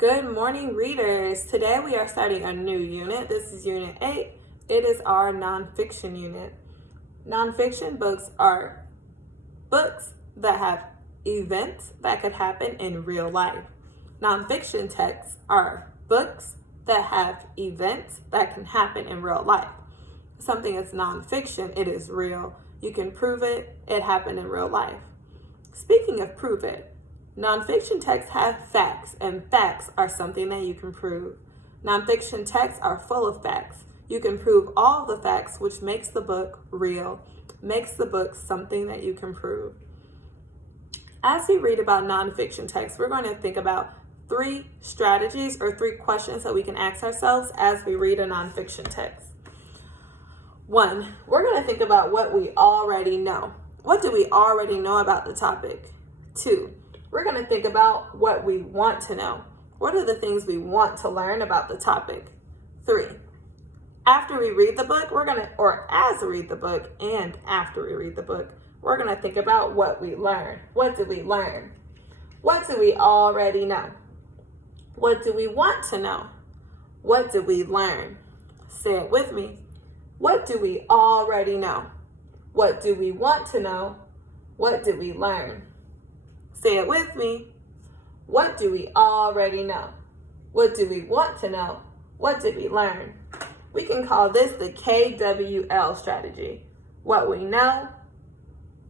Good morning, readers. Today we are starting a new unit. This is Unit 8. It is our nonfiction unit. Nonfiction books are books that have events that could happen in real life. Nonfiction texts are books that have events that can happen in real life. Something is nonfiction, it is real. You can prove it, it happened in real life. Speaking of prove it, nonfiction texts have facts, and facts are something that you can prove. Nonfiction texts are full of facts. You can prove all the facts, which makes the book real, makes the book something that you can prove. As we read about nonfiction texts, we're going to think about 3 strategies or 3 questions that we can ask ourselves as we read a nonfiction text. 1, we're going to think about what we already know. What do we already know about the topic? 2, we're going to think about what we want to know. What are the things we want to learn about the topic? 3, after we read the book, as we read the book and after we read the book, we're going to think about what we learned. What did we learn? What do we already know? What do we want to know? What did we learn? Say it with me. What do we already know? What do we want to know? What did we learn? Say it with me. What do we already know? What do we want to know? What did we learn? We can call this the KWL strategy. What we know,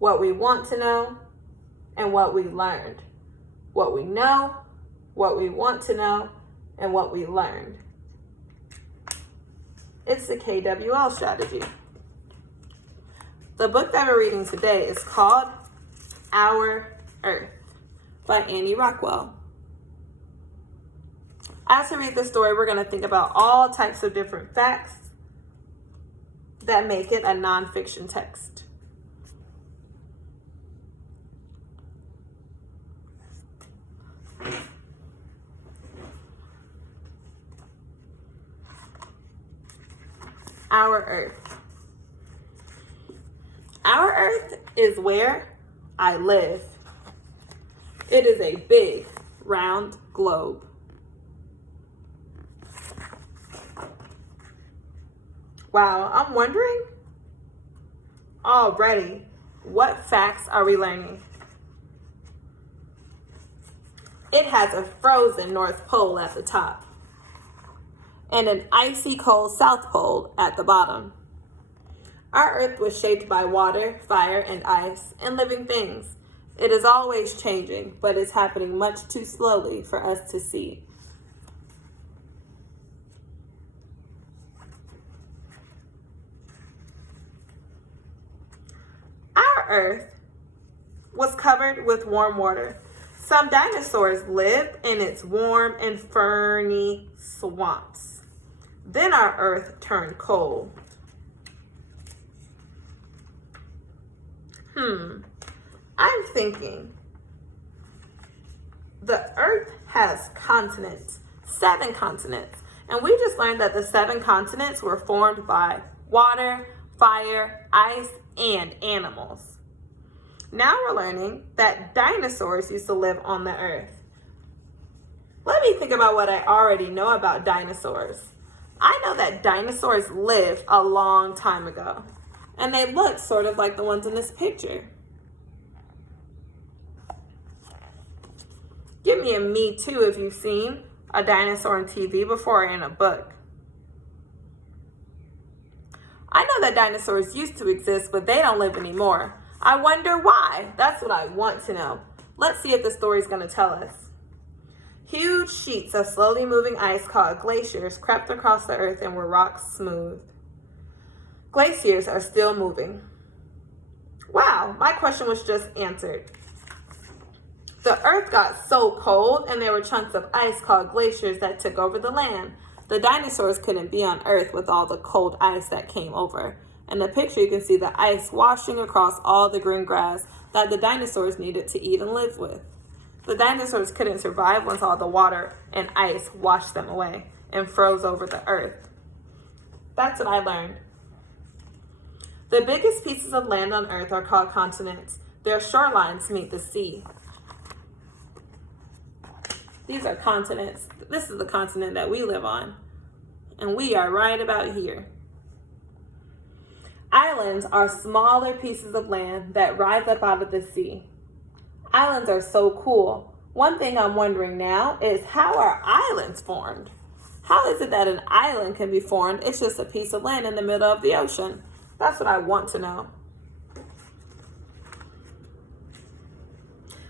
what we want to know, and what we learned. What we know, what we want to know, and what we learned. It's the KWL strategy. The book that we're reading today is called Our Earth by Annie Rockwell. As we read the story, we're going to think about all types of different facts that make it a nonfiction text. Our Earth. Our Earth is where I live. It is a big, round globe. Wow, I'm wondering already, what facts are we learning? It has a frozen North Pole at the top and an icy cold South Pole at the bottom. Our Earth was shaped by water, fire, and ice, and living things. It is always changing, but it's happening much too slowly for us to see. Our Earth was covered with warm water. Some dinosaurs lived in its warm and ferny swamps. Then our Earth turned cold. I'm thinking the Earth has continents, 7 continents, and we just learned that the 7 continents were formed by water, fire, ice, and animals. Now we're learning that dinosaurs used to live on the Earth. Let me think about what I already know about dinosaurs. I know that dinosaurs lived a long time ago, and they look sort of like the ones in this picture. Give me a me too if you've seen a dinosaur on TV before or in a book. I know that dinosaurs used to exist, but they don't live anymore. I wonder why. That's what I want to know. Let's see if the story's going to tell us. Huge sheets of slowly moving ice called glaciers crept across the Earth and were rock smooth. Glaciers are still moving. Wow, my question was just answered. The Earth got so cold and there were chunks of ice called glaciers that took over the land. The dinosaurs couldn't be on Earth with all the cold ice that came over. In the picture, you can see the ice washing across all the green grass that the dinosaurs needed to eat and live with. The dinosaurs couldn't survive once all the water and ice washed them away and froze over the Earth. That's what I learned. The biggest pieces of land on Earth are called continents. Their shorelines meet the sea. These are continents. This is the continent that we live on. And we are right about here. Islands are smaller pieces of land that rise up out of the sea. Islands are so cool. One thing I'm wondering now is, how are islands formed? How is it that an island can be formed? It's just a piece of land in the middle of the ocean. That's what I want to know.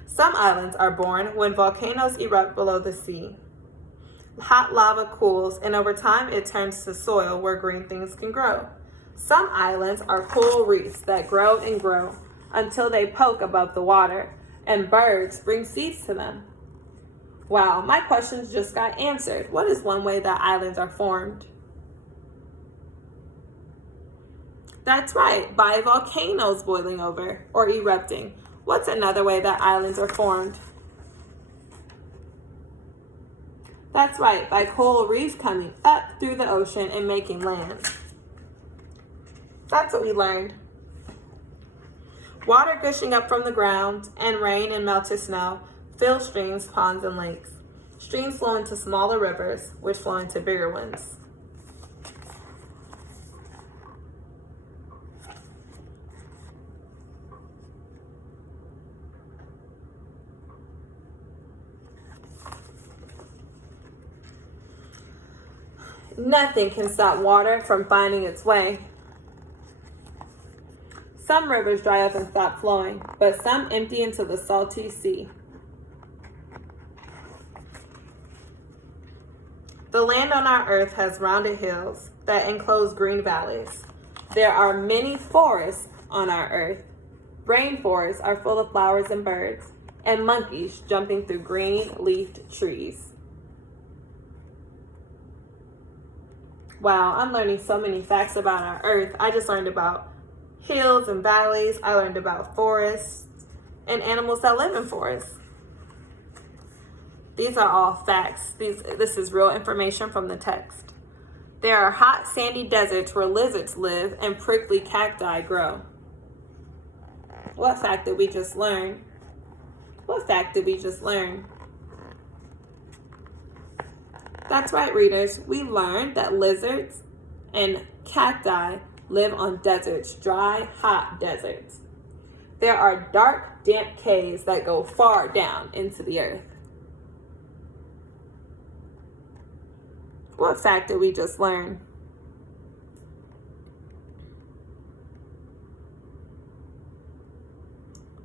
Some islands are born when volcanoes erupt below the sea. Hot lava cools, and over time it turns to soil where green things can grow. Some islands are coral reefs that grow and grow until they poke above the water, and birds bring seeds to them. Wow, my questions just got answered. What is one way that islands are formed? That's right, by volcanoes boiling over or erupting. What's another way that islands are formed? That's right, by coral reefs coming up through the ocean and making land. That's what we learned. Water gushing up from the ground and rain and melted snow fill streams, ponds, and lakes. Streams flow into smaller rivers, which flow into bigger ones. Nothing can stop water from finding its way. Some rivers dry up and stop flowing, but some empty into the salty sea. The land on our earth has rounded hills that enclose green valleys. There are many forests on our earth. Rainforests are full of flowers and birds, and monkeys jumping through green-leafed trees. Wow, I'm learning so many facts about our earth. I just learned about hills and valleys. I learned about forests and animals that live in forests. These are all facts. This is real information from the text. There are hot, sandy deserts where lizards live and prickly cacti grow. What fact did we just learn? What fact did we just learn? That's right, readers. We learned that lizards and cacti live on deserts, dry, hot deserts. There are dark, damp caves that go far down into the earth. What fact did we just learn?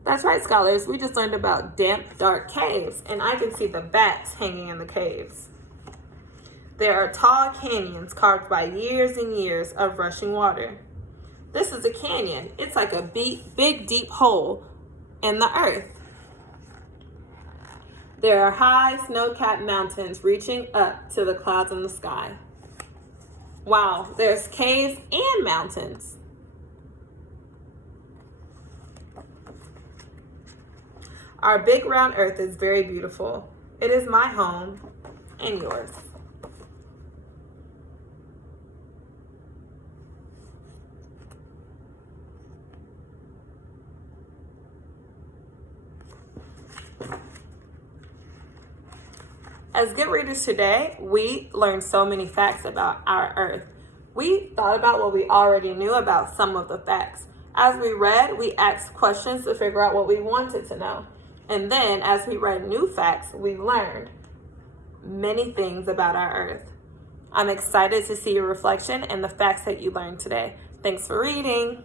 That's right, scholars. We just learned about damp, dark caves, and I can see the bats hanging in the caves. There are tall canyons carved by years and years of rushing water. This is a canyon. It's like a big, deep hole in the earth. There are high, snow-capped mountains reaching up to the clouds in the sky. Wow, there's caves and mountains. Our big round earth is very beautiful. It is my home and yours. As good readers today, we learned so many facts about our earth. We thought about what we already knew about some of the facts. As we read, we asked questions to figure out what we wanted to know. And then as we read new facts, we learned many things about our earth. I'm excited to see your reflection and the facts that you learned today. Thanks for reading.